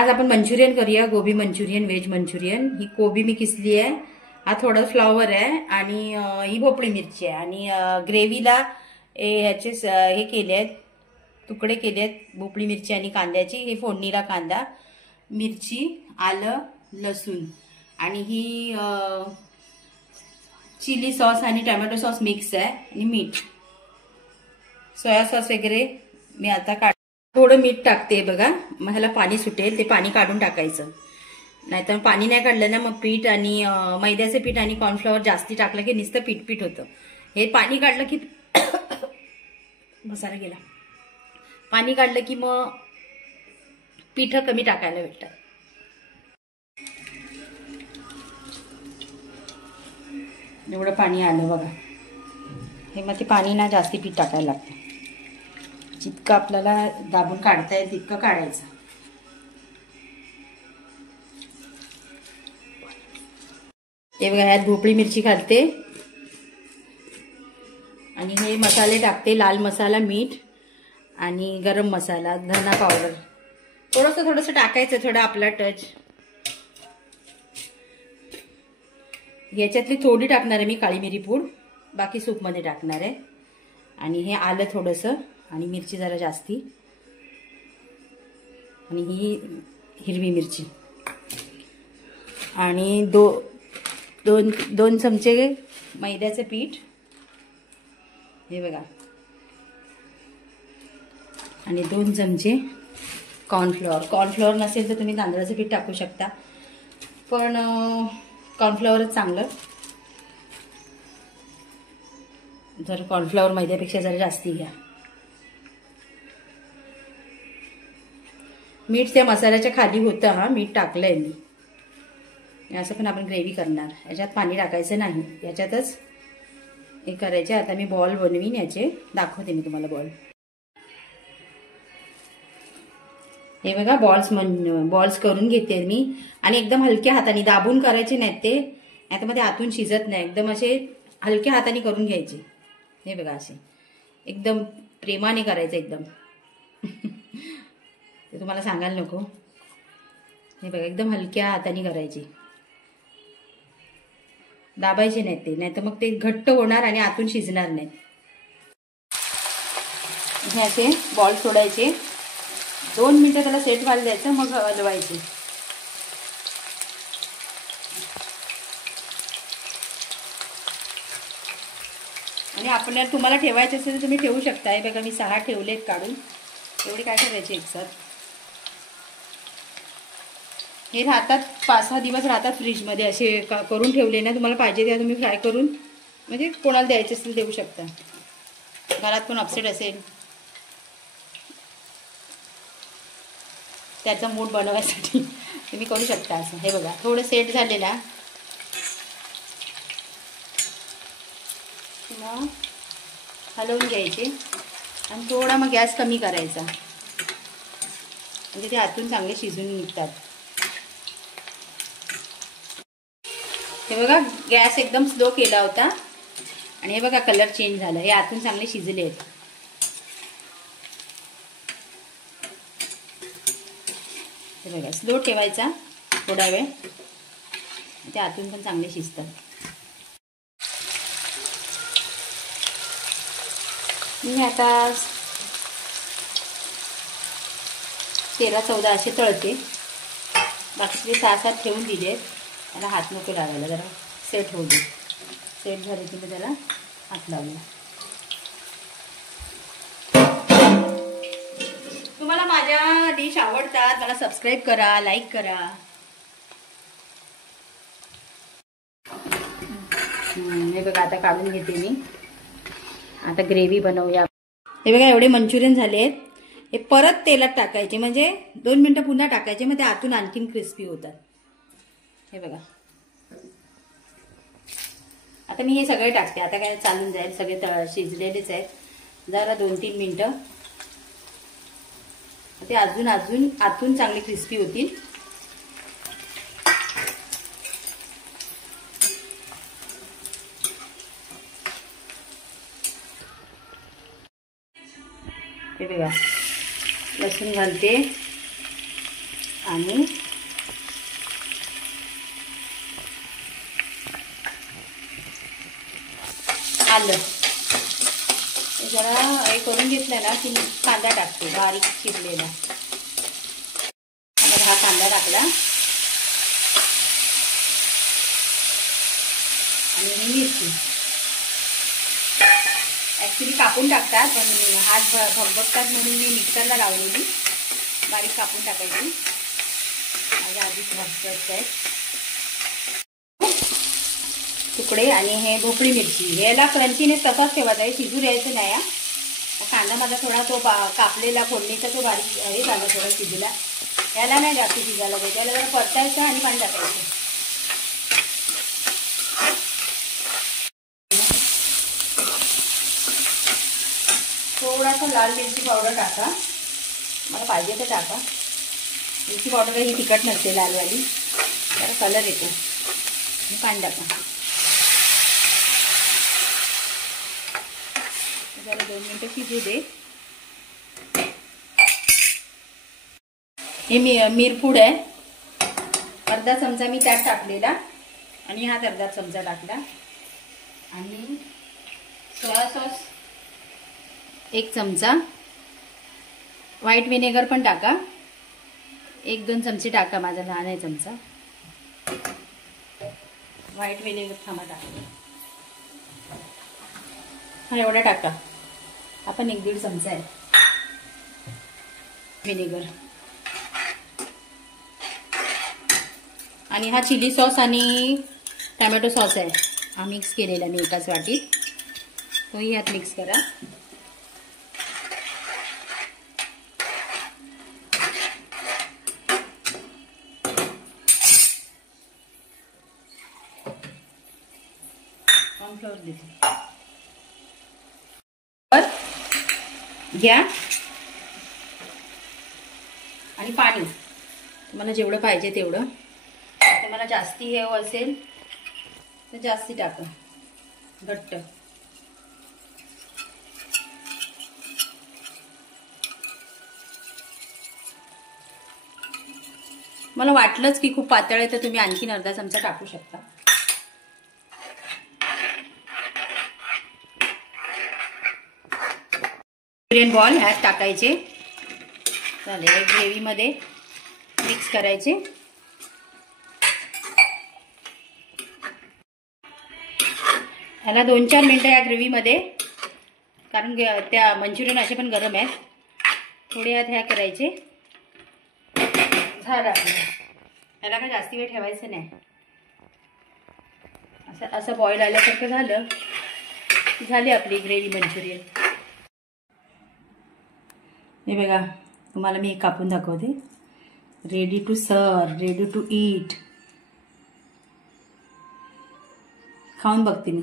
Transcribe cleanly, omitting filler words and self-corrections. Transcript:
आज आपण मंचुरियन करूया, गोबी मंचुरियन, व्हेज मंचुरियन। ही कोबी मी किसली आहे, हा थोडा फ्लॉवर आहे आणि ही भोपळी मिरची आहे आणि ग्रेव्हीला ह्याचे हे केले आहेत, तुकडे केले आहेत भोपळी मिरची आणि कांद्याची। हे फोडणीला कांदा, मिरची, आलं, लसूण आणि ही चिली सॉस आणि टोमॅटो सॉस मिक्स आहे आणि मीठ, सोया सॉस वगैरे मी आता थोडं मीठ टाकते बघा, मग ह्याला पाणी सुटेल, ते पाणी काढून टाकायचं, नाहीतर पाणी नाही काढलं ना मग पीठ आणि मैद्याचे पीठ आणि कॉर्नफ्लॉवर जास्ती टाकलं की नुसतं पीठ पीठ होतं। हे पाणी काढलं की मसाला गेला, पाणी काढलं की मग पीठ कमी टाकायला भेटतात। एवढं पाणी आलं बघा, हे मग ते पाणी ना जास्ती पीठ टाकायला लागतं, जितकं आपल्याला दाबून काढता येईल तितकं काढायचं। हे बघा, ह्यात भोपळी मिरची घालते आणि हे मसाले टाकते, लाल मसाला, मीठ आणि गरम मसाला, धना पावडर थोडंसं टाकायचं, थोडं आपला टच। याच्यातली थोडी टाकणार आहे मी काळी मिरी पूड, बाकी सूपमध्ये टाकणार आहे। आणि हे आलं थोडंसं आणि मिरची जरा जास्ती आणि ही हिरवी मिरची आणि दोन चमचे मैद्याचं पीठ, हे बघा, आणि 2 चमचे कॉर्नफ्लॉवर नसेल तर तुम्ही तांदळाचं पीठ टाकू शकता, पण कॉर्नफ्लॉवरच चांगलं, जर कॉर्नफ्लॉवर मैद्यापेक्षा जरा जास्ती घ्या। मीठ त्या मसाल्याच्या खाली होतं, हा मीठ टाकलंय मी। असं पण आपण ग्रेव्ही करणार, याच्यात पाणी टाकायचं नाही, याच्यातच हे करायचे। आता मी बॉल बनवीन, याचे दाखवते मी तुम्हाला बॉल। हे बघा, बॉल्स करून घेते मी आणि एकदम हलक्या हाताने दाबून करायचे नाहीत ते, आता मध्ये आतून शिजत नाही, एकदम असे हलक्या हाताने करून घ्यायचे। हे बघा, असे एकदम प्रेमाने करायचं एकदम ते तुम्हाला सांगायला नको। हे बघा, एकदम हलक्या हाताने करायचे, दाबायचे नाहीत ते, नाहीतर मग ते घट्ट होणार आणि आतून शिजणार नाहीत। हे असे बॉल सोडायचे, 2 मिनिटं त्याला सेट व्हायला द्यायचं, मग हलवायचे। आणि आपल्याला तुम्हाला ठेवायचे असेल तर तुम्ही ठेवू शकता। हे बघा, मी 6 ठेवलेत काढून, एवढे काय करायचे एकसाथ। हे राहतात 5-6 दिवस राहतात फ्रीजमध्ये, असे करून ठेवले ना, तुम्हाला पाहिजे तेव्हा तुम्ही फ्राय करून म्हणजे कोणाला द्यायचे असेल देऊ शकता, घरात कोण अपसेट असेल त्याचा मूड बनवायसाठी तुम्ही करू शकता असं। हे बघा, थोडं सेट झालेला मग हलवून घ्यायचे आणि थोडा मग गॅस कमी करायचा, म्हणजे ते आतून चांगले शिजून निघतात। हे बघा, गॅस एकदम स्लो केला होता आणि हे बघा कलर चेंज झाला, हे आतून चांगले शिजले आहेत। हे बघा, स्लो ठेवायचा थोडा वेळ, ते आतून पण चांगले शिजतात। मी आता 13-14 असे तळते, बाकीचे 6-7 ठेवून दिले, त्याला हात नको लावायला, जरा सेट होऊ दे, सेट झाले की मी त्याला हात लावला। तुम्हाला माझ्या डिश आवडतात, मला सबस्क्राईब करा, लाईक करा। हे बघा, आता काढून घेते मी, आता ग्रेव्ही बनवूया। हे बघा, एवढे मंचुरियन झालेत, हे परत तेलात टाकायचे, म्हणजे 2 मिनिटं पुन्हा टाकायचे, मग ते आतून आणखीन क्रिस्पी होतात। हे बघा, आता मी हे सगळे टाकते, आता काय चालून जाईल, सगळे शिजलेलेच आहेत, जरा 2-3 मिनिटं ते अजून आतून चांगले क्रिस्पी होतील। हे बघा, लसूण घालते आणि आलं जरा हे करून घेतलं ना की कांदा टाकते बारीक चिरलेला. हा कांदा टाकला आणि ही मिरची ऍक्च्युली कापून टाकतात पण हात भगभगतात म्हणून मी मिक्सरला लावलेली बारीक कापून टाकायची. माझ्या आधीच भाजत आहेत तुकडे. आणि हे भोपळी मिरची याला क्रंचीनेस तसाच ठेवायचा आहे, शिजू द्यायचं नाही. कांदा माझा थोडा तो कापलेला फोडणीचा तो बारीक हे झाला थोडा शिजला. याला नाही जास्त शिजायला पाहिजे, त्याला जरा परतायचं आणि पाणी टाकायचं. थोडासा लाल मिरची पावडर टाका, मला पाहिजे तर टाका. मिरची पावडर ही तिखट नसते लालवाली, जरा कलर येतो. आणि पाणी टाका. जरा 2 मिनिटं शिजू दे. हे मिरपूड आहे, अर्धा चमचा मी त्यात टाकलेला आणि हा अर्धा चमचा टाकला. आणि सोया सॉस 1 चमचा, व्हाईट व्हिनेगर पण टाका 1-2 चमचे टाका. माझा लहान आहे चमचा व्हाईट व्हिनेगर. थांबा टाका, हा एवढा टाका. आपण 1-1.5 चमचा आहे व्हिनेगर. आणि हा चिली सॉस आणि टोमॅटो सॉस आहे, हा मिक्स केलेला मी एकाच वाटीत, तोही यात मिक्स करा. कॉर्नफ्लोअर देते घ्या. आणि पाणी तुम्हाला जेवढं पाहिजे तेवढं. मला जास्ती हे असेल तर जास्ती टाका घट्ट. मला वाटलंच की खूप पातळ आहे तर तुम्ही आणखीन अर्धा चमचा टाकू शकता. मंचुरियन बॉल ह्यात टाकायचे. चालेल, ग्रेव्ही मध्ये मिक्स करायचे. ह्याला 2-4 मिनिटं या ग्रेव्हीमध्ये, कारण त्या मंचुरियन असे पण गरम आहेत, थोडे यात ह्या करायचे. झालं आपलं. ह्याला काय जास्ती वेळ ठेवायचं नाही. असं बॉईल आल्यासारखं झालं झाली आपली ग्रेव्ही मंचुरियन. हे बघा, तुम्हाला मी एक कापून दाखवते. Ready to serve, ready to eat. खाऊन बघते मी.